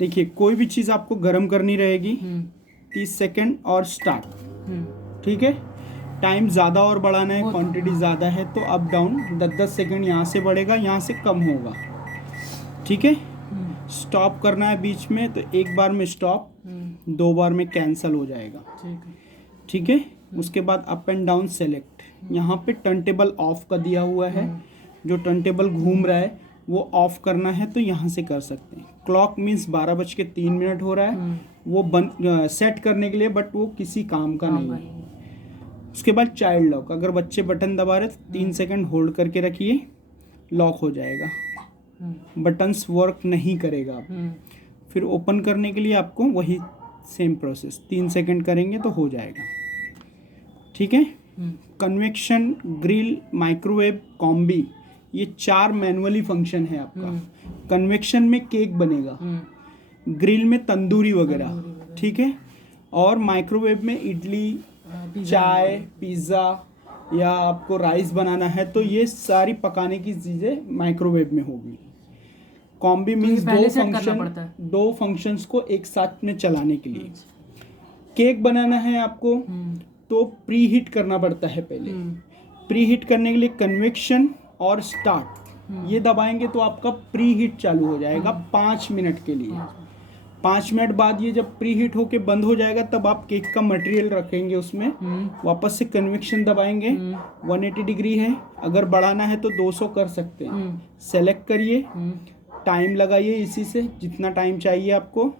देखिए कोई भी चीज़ आपको गर्म करनी रहेगी 30 सेकंड और स्टार्ट। ठीक है, टाइम ज़्यादा और बढ़ाना है, क्वांटिटी ज़्यादा है तो अप डाउन 10-10 सेकंड यहाँ से बढ़ेगा, यहाँ से कम होगा। ठीक है, स्टॉप करना है बीच में तो एक बार में स्टॉप, 2 बार में कैंसिल हो जाएगा। ठीक है, उसके बाद अप एंड डाउन सेलेक्ट। यहाँ पे टर्न टेबल ऑफ का दिया हुआ है, जो टर्न टेबल घूम रहा है वो ऑफ करना है तो यहाँ से कर सकते हैं। क्लॉक मीन्स 12:03 हो रहा है, वो बंद सेट करने के लिए, बट वो किसी काम का नहीं है। उसके बाद चाइल्ड लॉक, अगर बच्चे बटन दबा रहे तो 3 सेकंड होल्ड करके रखिए, लॉक हो जाएगा, बटन्स वर्क नहीं करेगा। फिर ओपन करने के लिए आपको वही सेम प्रोसेस 3 सेकंड करेंगे तो हो जाएगा। ठीक है, कन्वेक्शन, ग्रिल, माइक्रोवेव, कॉम्बी, ये 4 मैनुअली फंक्शन है आपका। कन्वेक्शन में केक बनेगा, ग्रिल में तंदूरी वगैरह, ठीक है, और माइक्रोवेव में इडली, चाय, पिज़्ज़ा या आपको राइस बनाना है तो ये सारी पकाने की चीज़ें माइक्रोवेव में होगी। कॉम्बी मीन्स दो फंक्शंस को एक साथ में चलाने के लिए। केक बनाना है आपको तो प्री हीट करना पड़ता है पहले। प्री हीट करने के लिए कन्वेक्शन और स्टार्ट ये दबाएंगे तो आपका प्री हीट चालू हो जाएगा 5 मिनट के लिए। 5 मिनट बाद ये जब प्री हीट होके बंद हो जाएगा तब आप केक का मटेरियल रखेंगे उसमें, वापस से कन्वेक्शन दबाएंगे। 180 डिग्री है, अगर बढ़ाना है तो 200 कर सकते हैं। सेलेक्ट करिए, टाइम लगाइए इसी से जितना टाइम चाहिए आपको,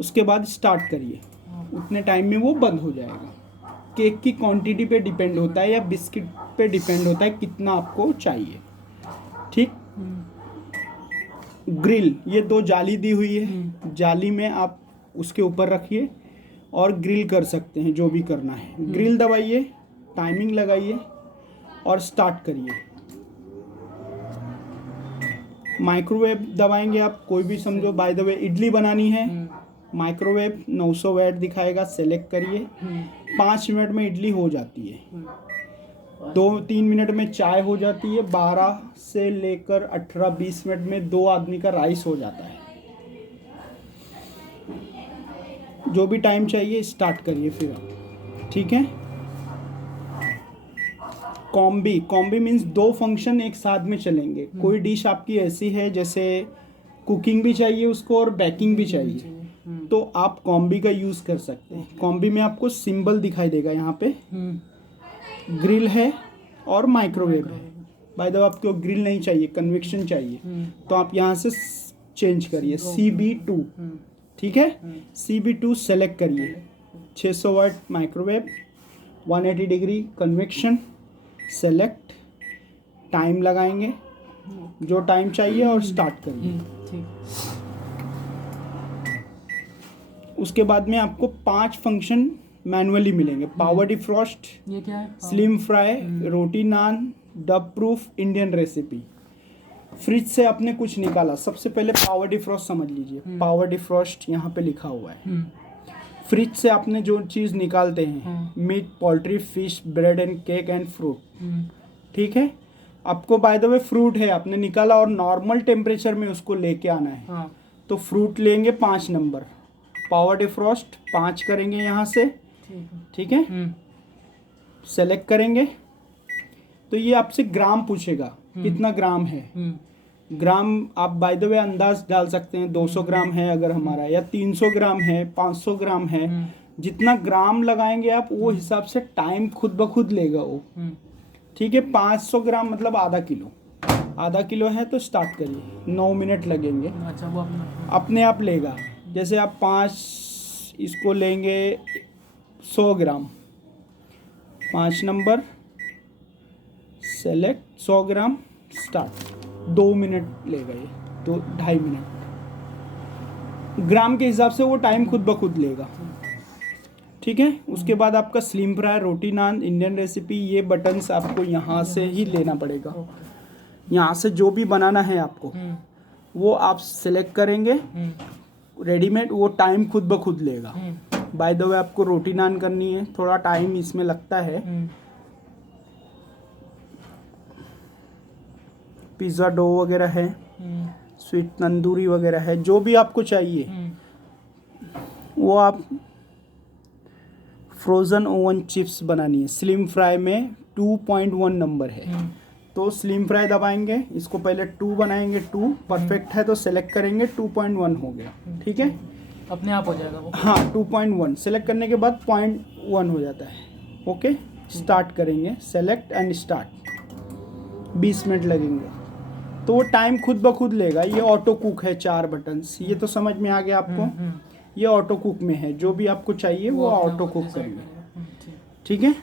उसके बाद स्टार्ट करिए, उतने टाइम में वो बंद हो जाएगा। केक की क्वांटिटी पे डिपेंड होता है या बिस्किट पे डिपेंड होता है कितना आपको चाहिए। ठीक, ग्रिल, ये 2 जाली दी हुई है, जाली में आप उसके ऊपर रखिए और ग्रिल कर सकते हैं जो भी करना है। ग्रिल दबाइए, टाइमिंग लगाइए और स्टार्ट करिए। माइक्रोवेव दबाएंगे आप, कोई भी समझो, बाय द वे इडली बनानी है, माइक्रोवेव 900 वाट दिखाएगा, सेलेक्ट करिए। 5 मिनट में इडली हो जाती है, 2-3 मिनट में चाय हो जाती है, 12 से लेकर 18-20 मिनट में 2 आदमी का राइस हो जाता है। जो भी टाइम चाहिए स्टार्ट करिए फिर आप। ठीक है, कॉम्बी मीन्स 2 फंक्शन एक साथ में चलेंगे। कोई डिश आपकी ऐसी है जैसे कुकिंग भी चाहिए उसको और बेकिंग भी चाहिए तो आप कॉम्बी का यूज़ कर सकते हैं। कॉम्बी में आपको सिंबल दिखाई देगा, यहाँ पे ग्रिल है और माइक्रोवेव है। बाय द वे आपको ग्रिल नहीं चाहिए, कन्वेक्शन चाहिए, तो आप यहाँ से चेंज करिए CB2। ठीक है, CB2 सेलेक्ट करिए। 600 watt microwave, 180 degree convection, select, time लगाएंगे जो टाइम चाहिए और स्टार्ट करिए। उसके बाद में आपको 5 फंक्शन मैनुअली मिलेंगे। पावर डिफ्रॉस्ट, ये क्या है? स्लिम फ्राई, रोटी naan, dough proof, Indian recipe. Fridge से आपने कुछ निकाला, सबसे पहले पावर डिफ्रॉस्ट समझ लीजिए। पावर डिफ्रॉस्ट यहाँ पे लिखा हुआ है। फ्रिज से आपने जो चीज़ निकालते हैं, meat, poultry, fish, bread and cake and fruit. ठीक है, आपको बाय द वे फ्रूट है आपने निकाला और नॉर्मल टेम्परेचर में उसको लेके आना है, तो फ्रूट लेंगे 5 नंबर, पावर डिफ्रॉस्ट 5 करेंगे यहाँ से। ठीक है, सेलेक्ट करेंगे तो ये आपसे ग्राम पूछेगा, कितना ग्राम है। ग्राम आप बाय द वे अंदाज डाल सकते हैं, 200 ग्राम है अगर हमारा, या 300 ग्राम है, 500 ग्राम है। जितना ग्राम लगाएंगे आप वो हिसाब से टाइम खुद ब खुद लेगा वो। ठीक है, 500 ग्राम मतलब आधा किलो। आधा किलो है तो स्टार्ट करिए, 9 मिनट लगेंगे। अच्छा, वो अपने आप लेगा। जैसे आप 5 इसको लेंगे 100 ग्राम, 5 नंबर, सेलेक्ट, 100 ग्राम, स्टार्ट। 2 मिनट लेगा ये, 2-2.5 मिनट। ग्राम के हिसाब से वो टाइम खुद ब खुद लेगा। ठीक है, उसके बाद आपका स्लिम फ्राई, रोटी नान, इंडियन रेसिपी, ये बटन्स आपको यहाँ से ही लेना पड़ेगा। यहाँ से जो भी बनाना है आपको वो आप सिलेक्ट करेंगे, रेडीमेड, वो टाइम खुद ब खुद लेगा। बाय द वे आपको रोटी नान करनी है, थोड़ा टाइम इसमें लगता है। पिज़्ज़ा डो वगैरह है, स्वीट तंदूरी वगैरह है, जो भी आपको चाहिए वो आप। फ्रोज़न ओवन चिप्स बनानी है, स्लिम फ्राई में 2.1 नंबर है, तो स्लिम फ्राई दबाएंगे, इसको पहले 2 बनाएंगे, 2 परफेक्ट है तो सेलेक्ट करेंगे, 2.1 हो गया, ठीक है, अपने आप हो जाएगा वो। हाँ 2.1 सेलेक्ट करने के बाद 0.1 हो जाता है। ओके, स्टार्ट करेंगे, सेलेक्ट एंड स्टार्ट, 20 मिनट लगेंगे, तो वो टाइम खुद ब खुद लेगा। ये ऑटो कुक है, 4 बटन्स, ये तो समझ में आ गया आपको। ये ऑटो कुक में है, जो भी आपको चाहिए वो ऑटो कुक करेंगे, ठीक है।